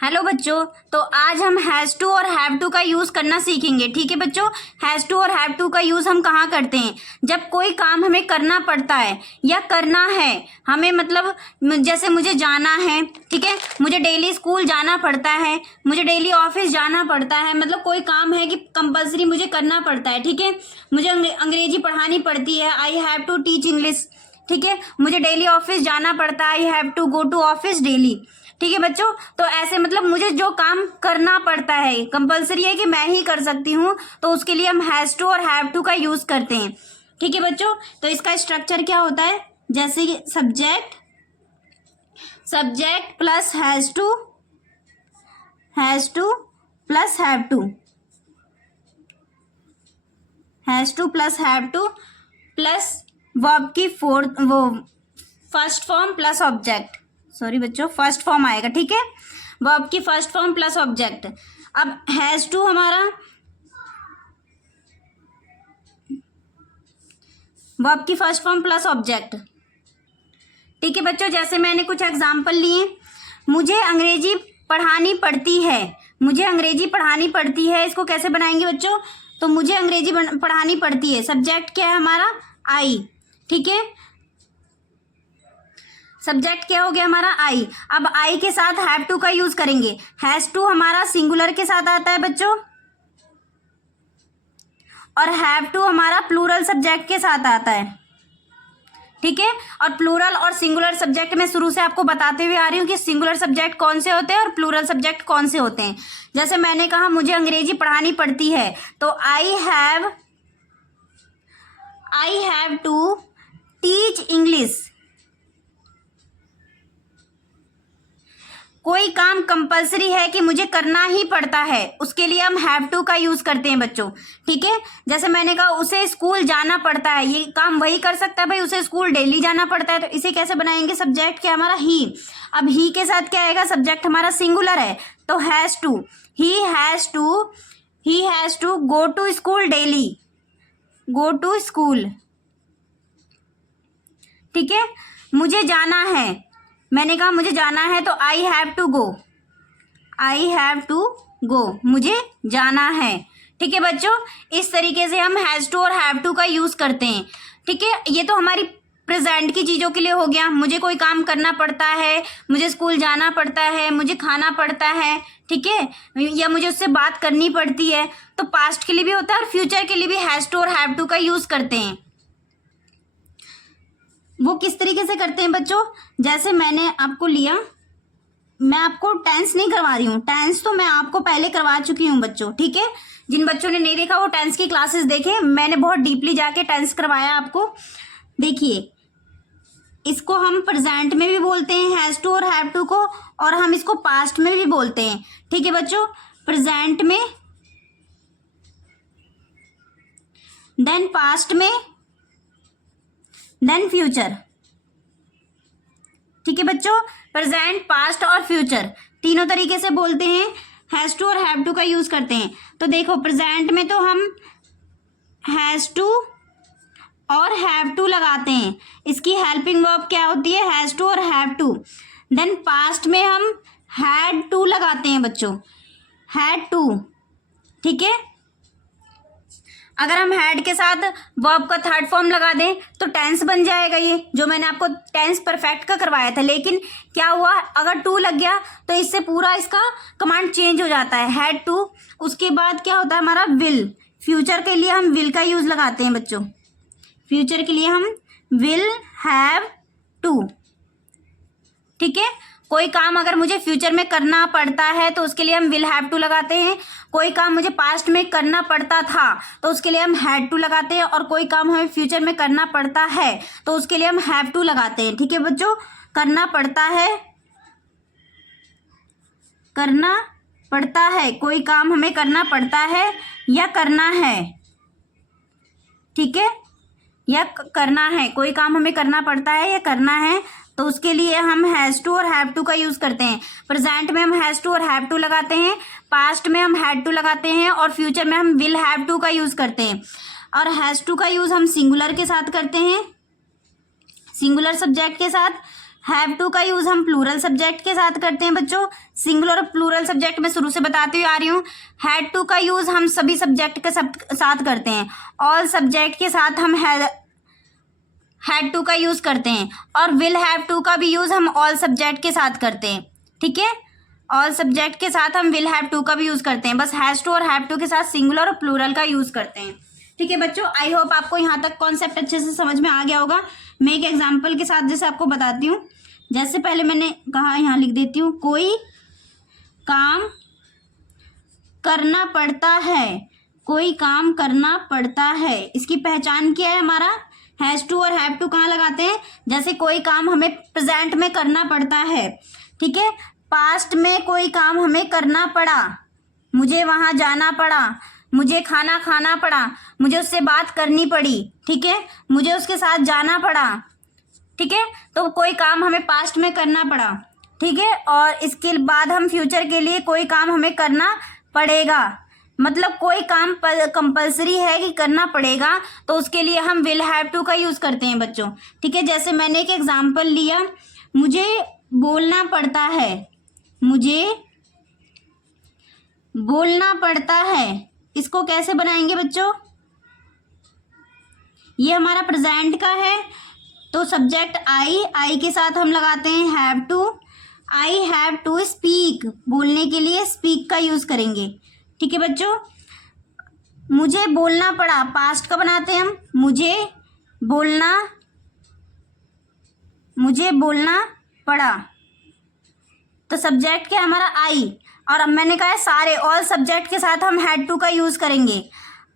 Hello बच्चों, तो आज हम हैज़ टू और हैव टू का यूज़ करना सीखेंगे। ठीक है बच्चों, हैज़ टू और हैव टू का यूज़ हम कहाँ करते हैं? जब कोई काम हमें करना पड़ता है या करना है हमें, मतलब जैसे मुझे जाना है, ठीक है, मुझे डेली स्कूल जाना पड़ता है, मुझे डेली ऑफिस जाना पड़ता है, मतलब कोई काम है कि कंपलसरी मुझे करना पड़ता है। ठीक है, मुझे अंग्रेजी पढ़ानी पड़ती है, I have to teach English. ठीक है, मुझे डेली ऑफिस जाना पड़ता है, I have to go to office daily. ठीक है बच्चों, तो ऐसे मतलब मुझे जो काम करना पड़ता है, कंपलसरी है कि मैं ही कर सकती हूँ, तो उसके लिए हम हैज़ टू और हैव टू का यूज़ करते हैं। ठीक है बच्चों, तो इसका स्ट्रक्चर क्या होता है? जैसे कि subject plus has to plus have to, has to plus have to plus verb की first form plus object. Sorry बच्चों, फर्स्ट फॉर्म आएगा। ठीक है, वर्ब की फर्स्ट फॉर्म प्लस ऑब्जेक्ट। अब हैज़ टू हमारा वर्ब की फर्स्ट फॉर्म प्लस ऑब्जेक्ट। ठीक है बच्चों, जैसे मैंने कुछ एग्जांपल लिए, मुझे अंग्रेजी पढ़ानी पड़ती है, मुझे अंग्रेजी पढ़ानी पड़ती है, इसको कैसे बनाएंगे बच्चों? तो मुझे अंग्रेजी पढ़ानी पड़ती है, सब्जेक्ट क्या है हमारा? आई। ठीक है, सब्जेक्ट क्या हो गया हमारा? आई। अब आई के साथ हैव टू का यूज करेंगे। हैज टू हमारा सिंगुलर के साथ आता है बच्चों, और हैव टू हमारा प्लूरल सब्जेक्ट के साथ आता है। ठीक है, और प्लूरल और सिंगुलर सब्जेक्ट में शुरू से आपको बताते हुए आ रही हूँ कि सिंगुलर सब्जेक्ट कौन से होते हैं और प्लूरल सब्जेक्ट कौन से होते हैं। जैसे मैंने कहा मुझे अंग्रेजी पढ़ानी पड़ती है, तो I have to teach English. कोई काम कंपलसरी है कि मुझे करना ही पड़ता है, उसके लिए हम हैव टू का यूज करते हैं बच्चों। ठीक है, जैसे मैंने कहा उसे स्कूल जाना पड़ता है, ये काम वही कर सकता है भाई, उसे स्कूल डेली जाना पड़ता है, तो इसे कैसे बनाएंगे? सब्जेक्ट क्या हमारा? ही। अब ही के साथ क्या आएगा? सब्जेक्ट हमारा सिंगुलर है, तो has to. He has to go to school daily, go to school. ठीक है, मुझे जाना है, मैंने कहा मुझे जाना है, तो I have to go, I have to go, मुझे जाना है। ठीक है बच्चों, इस तरीके से हम हैज टू और हैव टू का यूज करते हैं। ठीक है, ये तो हमारी प्रेजेंट की चीज़ों के लिए हो गया। मुझे कोई काम करना पड़ता है, मुझे स्कूल जाना पड़ता है, मुझे खाना पड़ता है, ठीक है, या मुझे उससे बात करनी पड़ती है, तो पास्ट के लिए भी होता है और फ्यूचर के लिए भी हैज टू और हैव टू का यूज करते हैं। वो किस तरीके से करते हैं बच्चों? जैसे मैंने आपको लिया, मैं आपको टेंस नहीं करवा रही हूँ, टेंस तो मैं आपको पहले करवा चुकी हूँ बच्चों। ठीक है, जिन बच्चों ने नहीं देखा वो टेंस की क्लासेस देखें, मैंने बहुत डीपली जाके टेंस करवाया आपको। देखिए, इसको हम प्रेजेंट में भी बोलते हैं हैज टू और हैव टू को, और हम इसको पास्ट में भी बोलते हैं। ठीक है बच्चों, प्रेजेंट में, देन पास्ट में, देन फ्यूचर। ठीक है बच्चों, प्रेजेंट, पास्ट और फ्यूचर तीनों तरीके से बोलते हैं, हैज टू और हैव टू का यूज करते हैं। तो देखो, प्रेजेंट में तो हम हैज टू और हैव टू लगाते हैं, इसकी हेल्पिंग वर्ब क्या होती है? हैज टू और हैव टू। देन पास्ट में हम हैड टू लगाते हैं बच्चों, हैड टू। ठीक है, अगर हम हैड के साथ वर्ब का थर्ड फॉर्म लगा दें तो टेंस बन जाएगा, ये जो मैंने आपको टेंस परफेक्ट का करवाया था। लेकिन क्या हुआ, अगर टू लग गया तो इससे पूरा इसका कमांड चेंज हो जाता है, हैड टू। उसके बाद क्या होता है हमारा? विल। फ्यूचर के लिए हम विल का यूज लगाते हैं बच्चों, फ्यूचर के लिए हम विल हैव टू। ठीक है, कोई काम अगर मुझे फ्यूचर में करना पड़ता है तो उसके लिए हम विल हैव टू लगाते हैं। कोई काम मुझे पास्ट में करना पड़ता था तो उसके लिए हम हैड टू लगाते हैं, और कोई काम हमें फ्यूचर में करना पड़ता है तो उसके लिए हम हैव टू लगाते हैं। ठीक है बच्चों, करना पड़ता है, करना पड़ता है, कोई काम हमें करना पड़ता है या करना है। ठीक है, या करना है, कोई काम हमें करना पड़ता है या करना है, तो उसके लिए हम हैज टू और हैव टू का यूज करते हैं। प्रेजेंट में हम हैज टू और हैव टू लगाते हैं, पास्ट में हम हैड टू लगाते हैं, और फ्यूचर में हम विल हैव टू का यूज करते हैं। और हैज टू का यूज हम सिंगुलर के साथ करते हैं, सिंगुलर सब्जेक्ट के साथ। हैव टू का यूज हम प्लूरल सब्जेक्ट के साथ करते हैं बच्चों। सिंगुलर और प्लूरल सब्जेक्ट मैं शुरू से बताती हुई आ रही हूँ। हैड टू का यूज हम सभी सब्जेक्ट के साथ करते हैं। ऑल सब्जेक्ट के साथ हम हैड टू का यूज करते हैं। और विल हैव टू का भी यूज हम ऑल सब्जेक्ट के साथ करते हैं। ठीक है, ऑल सब्जेक्ट के साथ हम विल हैव टू का भी यूज करते हैं। बस हैज टू और हैव टू के साथ सिंगुलर और प्लूरल का यूज करते हैं। ठीक है बच्चों, आई होप आपको यहाँ तक कॉन्सेप्ट अच्छे से समझ में आ गया होगा। मैं एक एग्जाम्पल के साथ जैसे आपको बताती हूँ। जैसे पहले मैंने कहा, यहाँ लिख देती हूँ, कोई काम करना पड़ता है। कोई काम करना पड़ता है, इसकी पहचान क्या है हमारा? हैज टू और हैव टू कहाँ लगाते हैं? जैसे कोई काम हमें प्रेजेंट में करना पड़ता है, ठीक है। पास्ट में कोई काम हमें करना पड़ा, मुझे वहाँ जाना पड़ा, मुझे खाना खाना पड़ा, मुझे उससे बात करनी पड़ी, ठीक है, मुझे उसके साथ जाना पड़ा, ठीक है। तो कोई काम हमें पास्ट में करना पड़ा, ठीक है। और इसके बाद हम फ्यूचर के लिए कोई काम हमें करना पड़ेगा, मतलब कोई काम कंपलसरी है कि करना पड़ेगा, तो उसके लिए हम विल हैव टू का यूज करते हैं बच्चों। ठीक है, जैसे मैंने एक एग्जांपल लिया, मुझे बोलना पड़ता है, मुझे बोलना पड़ता है। इसको कैसे बनाएंगे बच्चों? ये हमारा प्रेजेंट का है, तो सब्जेक्ट आई के साथ हम लगाते हैं have to. I have to speak, बोलने के लिए स्पीक का यूज करेंगे। ठीक है बच्चों, मुझे बोलना पड़ा, पास्ट का बनाते हैं हम, मुझे बोलना पड़ा। तो सब्जेक्ट क्या है हमारा? आई। और अब मैंने कहा है सारे ऑल सब्जेक्ट के साथ हम हैड टू का यूज करेंगे।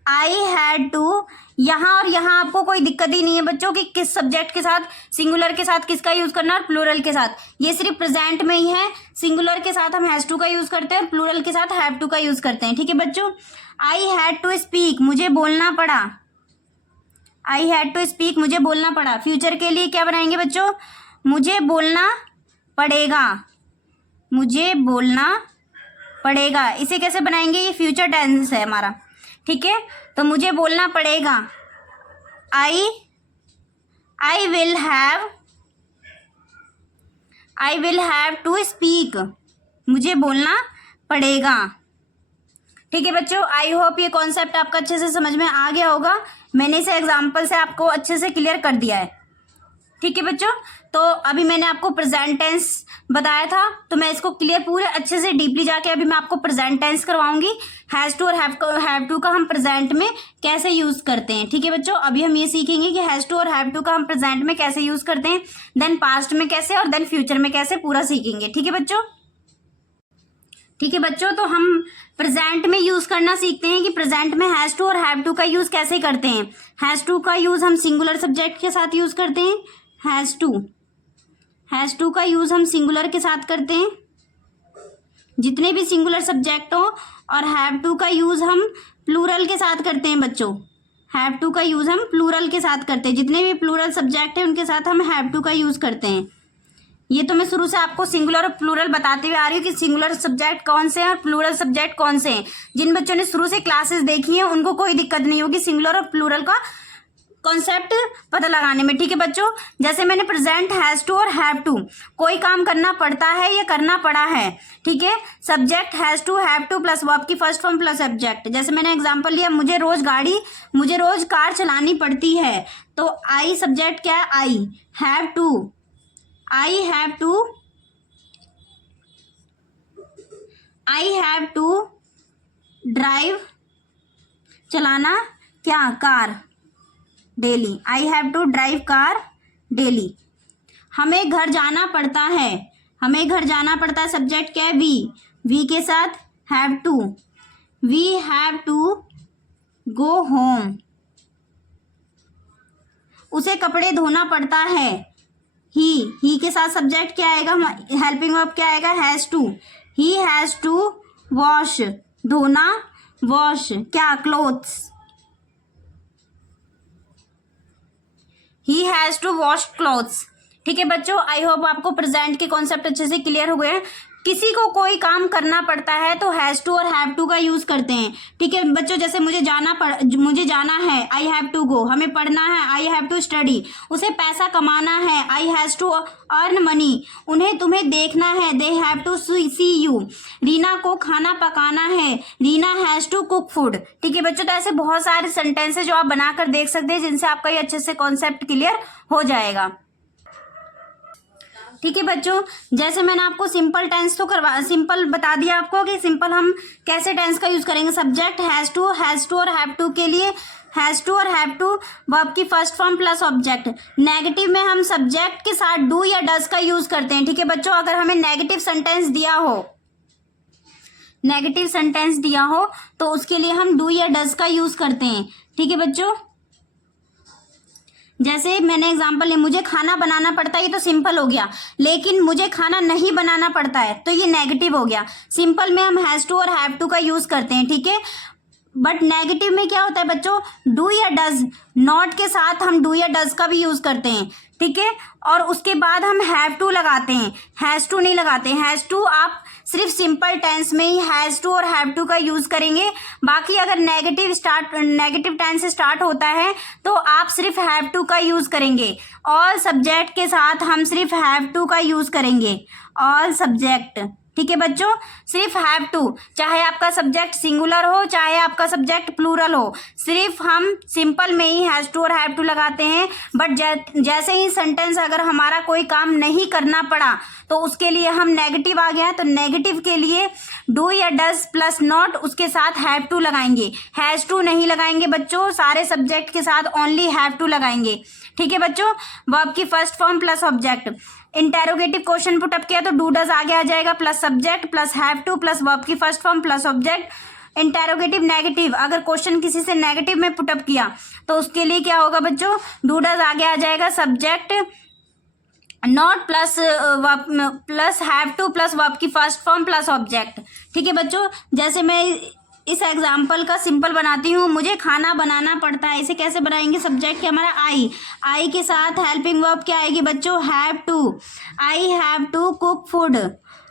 आई हैड टू, यहाँ और यहाँ आपको कोई दिक्कत ही नहीं है बच्चों कि किस सब्जेक्ट के साथ, सिंगुलर के साथ किसका यूज करना है, प्लूरल के साथ। ये सिर्फ प्रेजेंट में ही है। सिंगुलर के साथ हम हैज टू का यूज करते हैं, प्लूरल के साथ हैव टू का यूज करते हैं। ठीक है बच्चों, आई हैड टू स्पीक, मुझे बोलना पड़ा। आई हैड टू स्पीक, मुझे बोलना पड़ा। फ्यूचर के लिए क्या बनाएंगे बच्चों? मुझे बोलना पड़ेगा, मुझे बोलना पड़ेगा। इसे कैसे बनाएंगे? ये फ्यूचर टेंस है हमारा, ठीक है। तो मुझे बोलना पड़ेगा, I will have to speak, मुझे बोलना पड़ेगा। ठीक है बच्चों, आई होप ये कॉन्सेप्ट आपका अच्छे से समझ में आ गया होगा। मैंने इसे एग्जाम्पल से आपको अच्छे से क्लियर कर दिया है। ठीक है बच्चों, तो अभी मैंने आपको प्रेजेंट टेंस बताया था, तो मैं इसको क्लियर पूरे अच्छे से डीपली जाके अभी मैं आपको प्रेजेंट टेंस करवाऊंगी। हैज टू और हैव टू का हम प्रेजेंट में कैसे यूज करते हैं। ठीक है बच्चों, अभी हम ये सीखेंगे कि हैज टू और हैव टू का हम प्रेजेंट में कैसे यूज करते हैं, देन पास्ट में कैसे, और देन फ्यूचर में कैसे, पूरा सीखेंगे। ठीक है बच्चों। ठीक है बच्चों, तो हम प्रेजेंट में यूज करना सीखते हैं कि प्रेजेंट में हैज टू और हैव टू का यूज कैसे करते हैं। हैज टू का यूज हम सिंगुलर सब्जेक्ट के साथ यूज करते हैं। हैज टू का यूज हम सिंगुलर के साथ करते हैं, जितने भी सिंगुलर सब्जेक्ट हो। और हैव टू का यूज हम प्लूरल के साथ करते हैं बच्चों। हैव टू का यूज हम प्लूरल के साथ करते हैं, जितने भी प्लूरल सब्जेक्ट हैं उनके साथ हम हैव टू का यूज करते हैं। ये तो मैं शुरू से आपको सिंगुलर और प्लूरल बताते हुए आ रही हूँ कि सिंगुलर सब्जेक्ट कौन से हैं और प्लूरल सब्जेक्ट कौन से हैं। जिन बच्चों ने शुरू से क्लासेस देखी हैं उनको कोई दिक्कत नहीं होगी सिंगुलर और प्लूरल का कॉन्सेप्ट पता लगाने में। ठीक है बच्चों, जैसे मैंने प्रेजेंट हैज टू और हैव टू, कोई काम करना पड़ता है या करना पड़ा है, ठीक है। Subject has to, have to plus verb की फर्स्ट फॉर्म प्लस सब्जेक्ट। जैसे मैंने एग्जांपल लिया, मुझे रोज कार चलानी पड़ती है, तो आई सब्जेक्ट क्या है? आई हैव टू ड्राइव, चलाना क्या? Car, daily. I have to drive car daily. हमें घर जाना पड़ता है, सब्जेक्ट क्या है? वी के साथ have to. We have to go home. उसे कपड़े धोना पड़ता है, ही के साथ सब्जेक्ट क्या आएगा? हेल्पिंग वर्ब क्या आएगा? Has to. He has to wash, धोना, वॉश क्या? Clothes. He has to wash clothes. ठीक है बच्चों, आई होप आपको प्रेजेंट के कॉन्सेप्ट अच्छे से क्लियर हो गए हैं। किसी को कोई काम करना पड़ता है तो हैज टू और हैव टू का यूज करते हैं। ठीक है बच्चों, जैसे मुझे जाना है, आई हैव टू गो। हमें पढ़ना है, आई हैव टू स्टडी। उसे पैसा कमाना है, I has to earn money. उन्हें तुम्हें देखना है, they have to see you. Reena को खाना पकाना है, Reena has to cook food. ठीक है बच्चों, तो ऐसे बहुत सारे सेंटेंस है जो आप बनाकर देख सकते हैं, जिनसे आपका ये अच्छे से कॉन्सेप्ट क्लियर हो जाएगा। ठीक है बच्चों, जैसे मैंने आपको सिंपल टेंस तो सिंपल बता दिया आपको कि सिंपल हम कैसे टेंस का यूज करेंगे। सब्जेक्ट हैज टू और हैव टू के लिए हैज टू और हैव टू वर्ब की first form plus object. Negative में हम सब्जेक्ट के साथ डू या डज का यूज करते हैं। ठीक है बच्चों, अगर हमें नेगेटिव सेंटेंस दिया हो तो उसके लिए हम डू या डज का यूज करते हैं। ठीक है बच्चों, जैसे मैंने एग्जांपल लिया, मुझे खाना बनाना पड़ता है, ये तो सिंपल हो गया। लेकिन मुझे खाना नहीं बनाना पड़ता है तो ये नेगेटिव हो गया। सिंपल में हम हैज टू और हैव टू का यूज करते हैं। ठीक है, बट नेगेटिव में क्या होता है बच्चों, डू या डज। नॉट के साथ हम डू या डज का भी यूज करते हैं। ठीक है, और उसके बाद हम हैव टू लगाते हैं, हैज टू नहीं लगाते। हैज टू आप सिर्फ सिंपल टेंस में ही हैज टू और हैव टू का यूज करेंगे। बाकी अगर नेगेटिव टेंस से स्टार्ट होता है तो आप सिर्फ हैव टू का यूज करेंगे। ऑल सब्जेक्ट के साथ हम सिर्फ हैव टू का यूज करेंगे, ऑल सब्जेक्ट। ठीक है बच्चों, सिर्फ हैव टू, चाहे आपका सब्जेक्ट सिंगुलर हो चाहे आपका सब्जेक्ट प्लूरल हो, सिर्फ हम सिंपल में ही हैज टू और हैव टू लगाते हैं। बट जैसे ही सेंटेंस अगर हमारा कोई काम नहीं करना पड़ा तो उसके लिए हम नेगेटिव आ गया है तो नेगेटिव के लिए डू या डज प्लस नॉट उसके साथ हैव टू लगाएंगे, हैज टू नहीं लगाएंगे बच्चों। सारे सब्जेक्ट के साथ ओनली हैव टू लगाएंगे। ठीक है बच्चों, वर्ब की first form plus object. Interrogative question put up किया तो डू डज आगे आ जाएगा, plus subject plus have to plus verb की first form plus object. Interrogative negative, अगर क्वेश्चन किसी से नेगेटिव में पुट अप किया तो उसके लिए क्या होगा बच्चों, डू डज आगे आ जाएगा, subject not plus have to plus verb की फर्स्ट फॉर्म प्लस ऑब्जेक्ट। ठीक है बच्चों, जैसे मैं इस एग्जाम्पल का सिंपल बनाती हूँ, मुझे खाना बनाना पड़ता है। इसे कैसे बनाएंगे, सब्जेक्ट क्या हमारा आई के साथ हेल्पिंग वर्ब क्या आएगी बच्चों, have to. I have to cook food.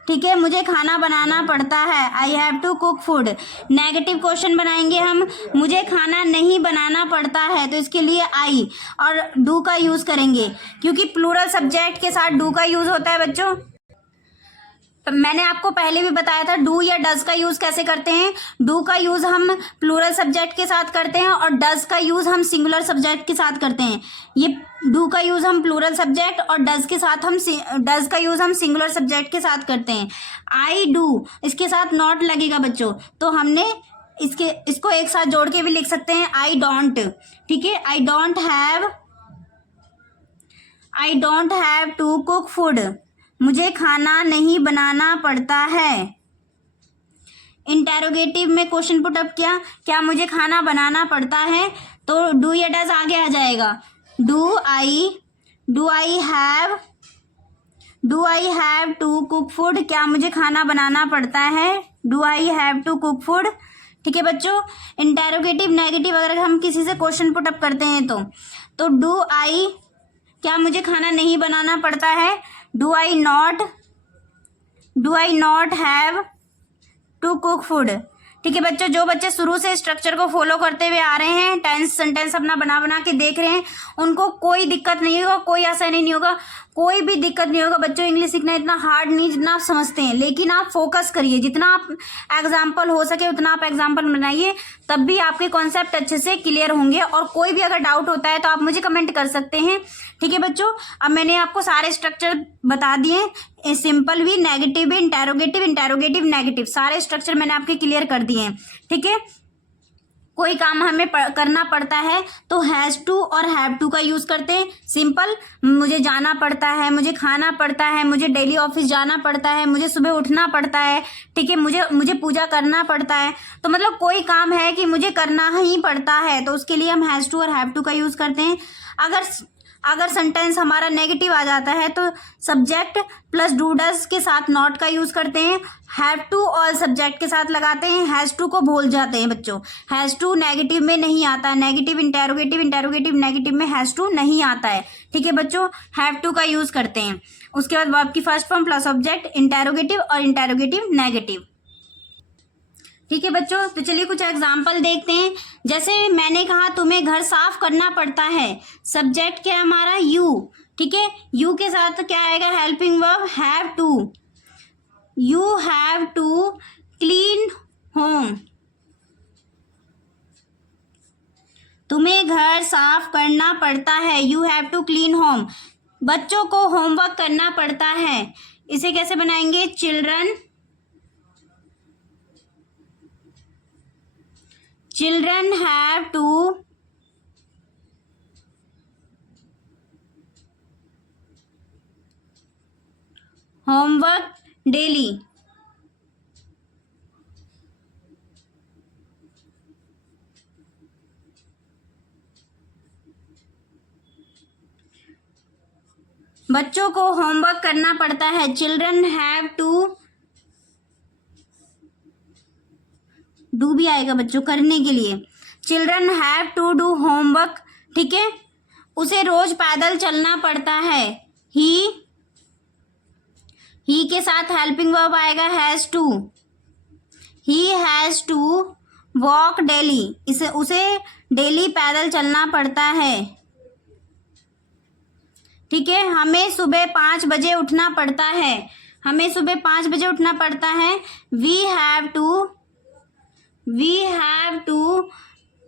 ठीक है, मुझे खाना बनाना पड़ता है, I have to cook food. Negative question बनाएंगे हम, मुझे खाना नहीं बनाना पड़ता है, तो इसके लिए आई और डू का यूज करेंगे, क्योंकि प्लूरल सब्जेक्ट के साथ डू का यूज होता है बच्चों। तो मैंने आपको पहले भी बताया था डू या डज का यूज कैसे करते हैं। डू का यूज हम प्लूरल सब्जेक्ट के साथ करते हैं और डज का यूज हम सिंगुलर सब्जेक्ट के साथ करते हैं। ये डू का यूज हम प्लूरल सब्जेक्ट और डज का यूज हम सिंगुलर सब्जेक्ट के साथ करते हैं। आई डू, इसके साथ नॉट लगेगा बच्चों, तो हमने इसको एक साथ जोड़ के भी लिख सकते हैं, आई डोंट। ठीक है, I don't have to cook food, मुझे खाना नहीं बनाना पड़ता है। इंटेरोगेटिव में क्वेश्चन पुट अप किया, क्या मुझे खाना बनाना पड़ता है, तो डू या डज आगे आ जाएगा। Do I have to cook food, क्या मुझे खाना बनाना पड़ता है, do I have to cook food. ठीक है बच्चों, इंटेरोगेटिव नेगेटिव अगर हम किसी से क्वेश्चन पुट अप करते हैं तो डू आई, क्या मुझे खाना नहीं बनाना पड़ता है, do I not have to cook food. ठीक है बच्चों, जो बच्चे शुरू से स्ट्रक्चर को फॉलो करते हुए आ रहे हैं, टेंस सेंटेंस अपना बना के देख रहे हैं, उनको कोई दिक्कत नहीं होगा, कोई आसानी नहीं होगा, कोई भी दिक्कत नहीं होगा बच्चों। इंग्लिश सीखना इतना हार्ड नहीं जितना आप समझते हैं, लेकिन आप फोकस करिए, जितना आप एग्जाम्पल हो सके उतना आप एग्जाम्पल बनाइए, तब भी आपके कॉन्सेप्ट अच्छे से क्लियर होंगे। और कोई भी अगर डाउट होता है तो आप मुझे कमेंट कर सकते हैं। ठीक है बच्चों, अब मैंने आपको सारे स्ट्रक्चर बता दिए, सिंपल भी, नेगेटिव भी, इंटेरोगेटिव नेगेटिव, सारे स्ट्रक्चर मैंने आपके क्लियर कर दिए हैं। ठीक है, कोई काम हमें करना पड़ता है तो हैज टू और हैव टू का यूज करते हैं। सिंपल, मुझे जाना पड़ता है, मुझे खाना पड़ता है, मुझे डेली ऑफिस जाना पड़ता है, मुझे सुबह उठना पड़ता है। ठीक है, मुझे पूजा करना पड़ता है, तो मतलब कोई काम है कि मुझे करना ही पड़ता है, तो उसके लिए हम हैज टू और हैव टू का यूज करते हैं। अगर सेंटेंस हमारा नेगेटिव आ जाता है तो सब्जेक्ट प्लस डू डज के साथ नॉट का यूज करते हैं, हैव टू और सब्जेक्ट के साथ लगाते हैं, हैज टू को भूल जाते हैं बच्चों। हैज टू नेगेटिव में नहीं आता, नेगेटिव इंटेरोगेटिव नेगेटिव में हैज टू नहीं आता है। ठीक है बच्चों, हैव टू का यूज करते हैं। उसके बाद वर्ब की first form plus object, interrogative और इंटेरोगेटिव नेगेटिव। ठीक है बच्चों, तो चलिए कुछ एग्जाम्पल देखते हैं। जैसे मैंने कहा तुम्हें घर साफ करना पड़ता है, सब्जेक्ट क्या है हमारा यू, ठीक है। यू के साथ क्या आएगा, helping verb have to, you have to clean home, तुम्हें घर साफ करना पड़ता है, you have to clean home. बच्चों को होमवर्क करना पड़ता है, इसे कैसे बनाएंगे, children have to homework daily, बच्चों को होमवर्क करना पड़ता है, चिल्ड्रन हैव टू डू भी आएगा बच्चों करने के लिए, children have to do homework, ठीक है। उसे रोज पैदल चलना पड़ता है, ही के साथ हेल्पिंग वर्ब आएगा has to, he has to walk daily, उसे डेली पैदल चलना पड़ता है, ठीक है। हमें सुबह 5 बजे उठना पड़ता है, हमें सुबह 5 बजे उठना पड़ता है, we have to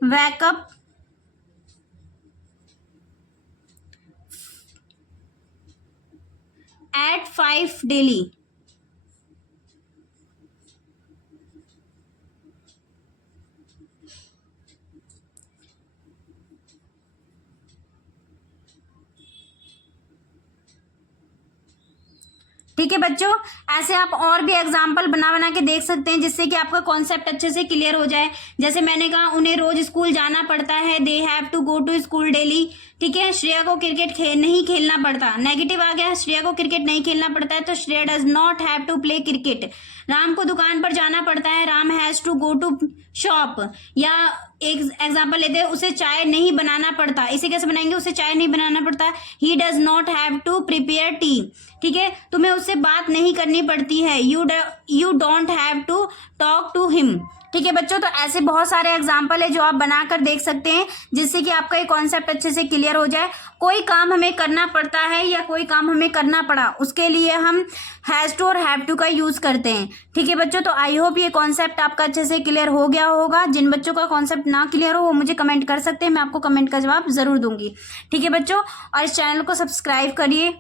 wake up at 5 daily, ठीक है बच्चों। ऐसे आप और भी एग्जाम्पल बना के देख सकते हैं जिससे कि आपका कॉन्सेप्ट अच्छे से क्लियर हो जाए। जैसे मैंने कहा उन्हें रोज स्कूल जाना पड़ता है, they have to go to school daily, ठीक है। श्रेया को क्रिकेट नहीं खेलना पड़ता, नेगेटिव आ गया, श्रेया को क्रिकेट नहीं खेलना पड़ता है तो Shreya does not have to play cricket. Ram को दुकान पर जाना पड़ता है, Ram has to go to shop. या एक एग्जाम्पल लेते हैं, उसे चाय नहीं बनाना पड़ता, इसे कैसे बनाएंगे, उसे चाय नहीं बनाना पड़ता, he does not have to prepare tea, ठीक है। तुम्हें उससे बात नहीं करनी पड़ती है, you don't have to talk to him, ठीक है बच्चों। तो ऐसे बहुत सारे एग्जाम्पल है जो आप बनाकर देख सकते हैं जिससे कि आपका ये कॉन्सेप्ट अच्छे से क्लियर हो जाए। कोई काम हमें करना पड़ता है या कोई काम हमें करना पड़ा, उसके लिए हम हैज टू और हैव टू का यूज करते हैं, ठीक है बच्चों। तो आई होप ये कॉन्सेप्ट आपका अच्छे से क्लियर हो गया होगा। जिन बच्चों का कॉन्सेप्ट ना क्लियर हो वो मुझे कमेंट कर सकते हैं, मैं आपको कमेंट का जवाब जरूर दूंगी, ठीक है बच्चों। और इस चैनल को सब्सक्राइब करिए।